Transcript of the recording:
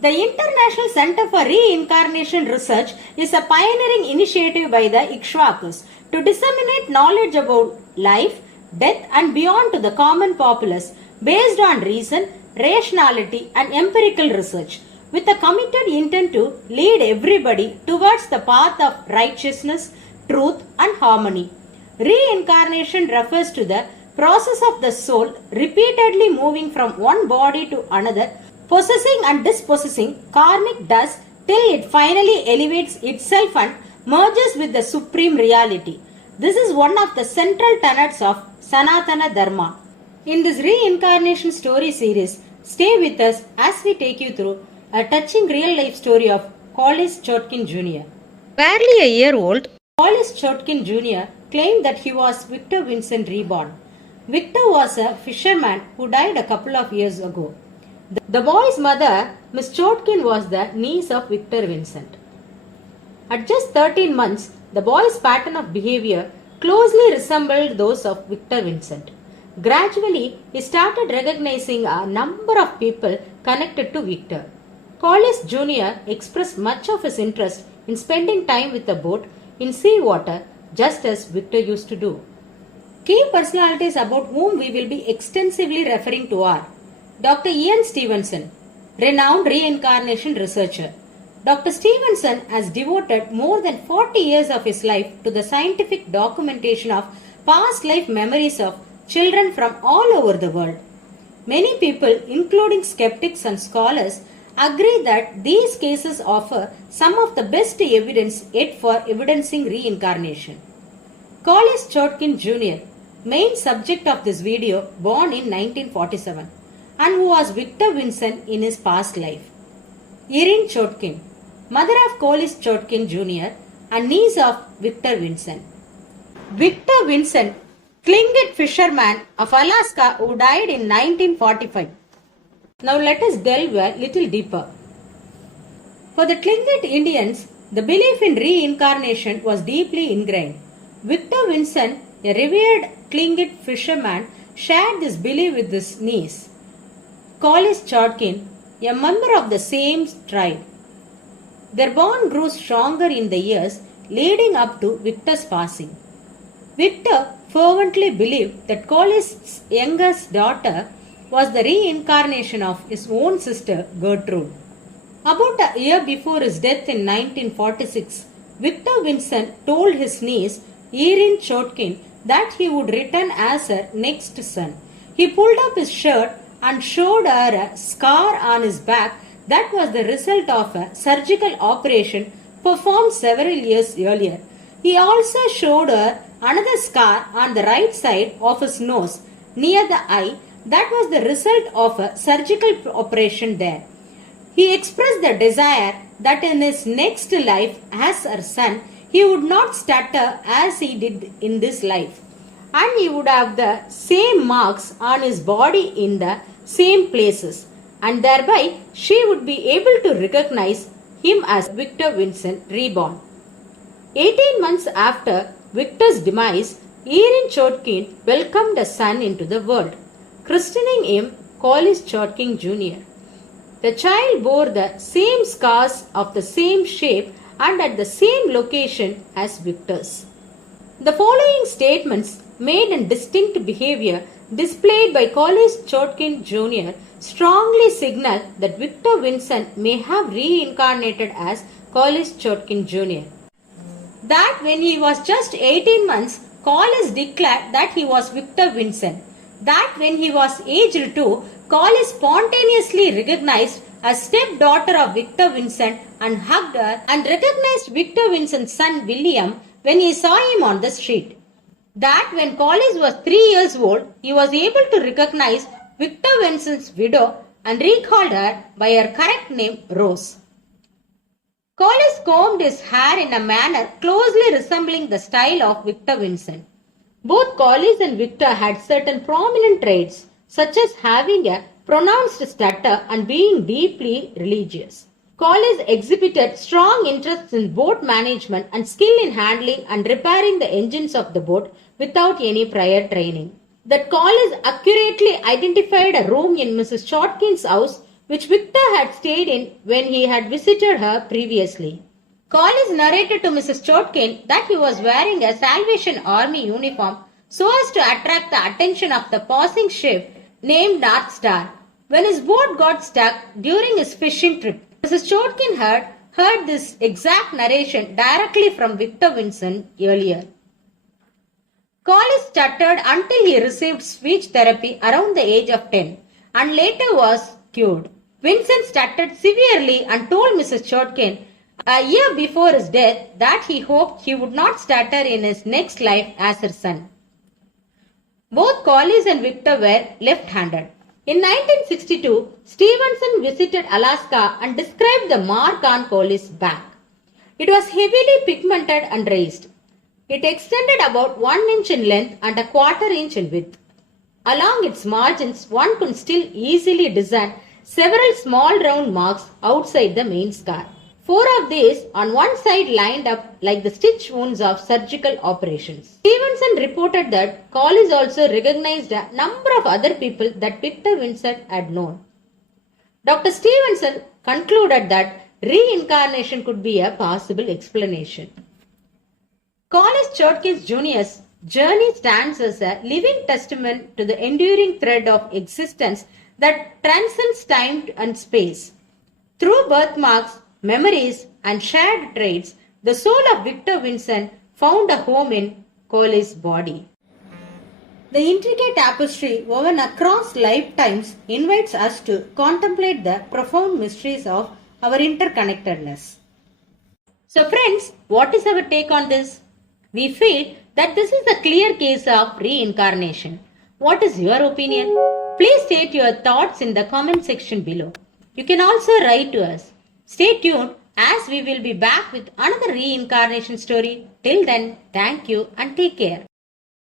The International Center for Reincarnation Research is a pioneering initiative by the Ikshwakus to disseminate knowledge about life, death and beyond to the common populace based on reason, rationality and empirical research, with a committed intent to lead everybody towards the path of righteousness, truth and harmony. Reincarnation refers to the process of the soul repeatedly moving from one body to another, possessing and dispossessing karmic dust till it finally elevates itself and merges with the supreme reality. This is one of the central tenets of Sanatana Dharma. In this reincarnation story series, stay with us as we take you through a touching real-life story of Corliss Chotkin Jr. Barely a year old, Corliss Chotkin Jr. claimed that he was Victor Vincent reborn. Victor was a fisherman who died a couple of years ago. The boy's mother, Miss Chotkin, was the niece of Victor Vincent. At just 13 months, the boy's pattern of behavior closely resembled those of Victor Vincent. Gradually, he started recognizing a number of people connected to Victor. Corliss Jr. expressed much of his interest in spending time with the boat in sea water, just as Victor used to do. Key personalities about whom we will be extensively referring to are Dr. Ian Stevenson, renowned reincarnation researcher. Dr. Stevenson has devoted more than 40 years of his life to the scientific documentation of past life memories of children from all over the world. Many people, including skeptics and scholars, agree that these cases offer some of the best evidence yet for evidencing reincarnation. Corliss Chotkin Jr., main subject of this video, born in 1947, and who was Victor Vincent in his past life. Irene Chotkin, mother of Corliss Chotkin Jr. and niece of Victor Vincent. Victor Vincent, Tlingit fisherman of Alaska who died in 1945. Now let us delve a little deeper. For the Tlingit Indians, the belief in reincarnation was deeply ingrained. Victor Vincent, a revered Tlingit fisherman, shared this belief with his niece, Corliss Chotkin, a member of the same tribe. Their bond grew stronger in the years leading up to Victor's passing. Victor fervently believed that Corliss' youngest daughter was the reincarnation of his own sister Gertrude. About a year before his death in 1946, Victor Vincent told his niece Irene Chotkin that he would return as her next son. He pulled up his shirt and showed her a scar on his back that was the result of a surgical operation performed several years earlier. He also showed her another scar on the right side of his nose near the eye that was the result of a surgical operation there. He expressed the desire that in his next life as her son, he would not stutter as he did in this life, and he would have the same marks on his body in the same places, and thereby she would be able to recognize him as Victor Vincent reborn. 18 months after Victor's demise, Irene Chotkin welcomed a son into the world, christening him Corliss Chotkin Jr. The child bore the same scars of the same shape and at the same location as Victor's. The following statements made in distinct behavior displayed by Corliss Chotkin Jr. strongly signal that Victor Vincent may have reincarnated as Corliss Chotkin Jr. That when he was just 18 months, Corliss declared that he was Victor Vincent. That when he was aged 2, Corliss spontaneously recognized a stepdaughter of Victor Vincent and hugged her, and recognized Victor Vincent's son William when he saw him on the street. That when Corliss was 3 years old, he was able to recognize Victor Vincent's widow and recalled her by her correct name Rose. Corliss combed his hair in a manner closely resembling the style of Victor Vincent. Both Corliss and Victor had certain prominent traits, such as having a pronounced stutter and being deeply religious. Corliss exhibited strong interest in boat management and skill in handling and repairing the engines of the boat without any prior training. That Corliss accurately identified a room in Mrs. Chotkin's house which Victor had stayed in when he had visited her previously. Corliss narrated to Mrs. Chotkin that he was wearing a Salvation Army uniform so as to attract the attention of the passing ship named North Star when his boat got stuck during his fishing trip. Mrs. Chotkin had heard this exact narration directly from Victor Vincent earlier. Corliss stuttered until he received speech therapy around the age of 10 and later was cured. Vincent stuttered severely and told Mrs. Chotkin a year before his death that he hoped he would not stutter in his next life as her son. Both Corliss and Victor were left-handed. In 1962, Stevenson visited Alaska and described the mark on Corliss' back. It was heavily pigmented and raised. It extended about 1 inch in length and a quarter inch in width. Along its margins, one could still easily discern several small round marks outside the main scar. 4 of these on one side lined up like the stitch wounds of surgical operations. Stevenson reported that Corliss also recognized a number of other people that Victor Vincent had known. Dr. Stevenson concluded that reincarnation could be a possible explanation. Corliss Chotkin Jr.'s journey stands as a living testament to the enduring thread of existence that transcends time and space. Through birthmarks, memories, and shared traits, the soul of Victor Vincent found a home in Corliss' body. The intricate tapestry woven across lifetimes invites us to contemplate the profound mysteries of our interconnectedness. So friends, what is our take on this? We feel that this is a clear case of reincarnation. What is your opinion? Please state your thoughts in the comment section below. You can also write to us. Stay tuned as we will be back with another reincarnation story. Till then, thank you and take care.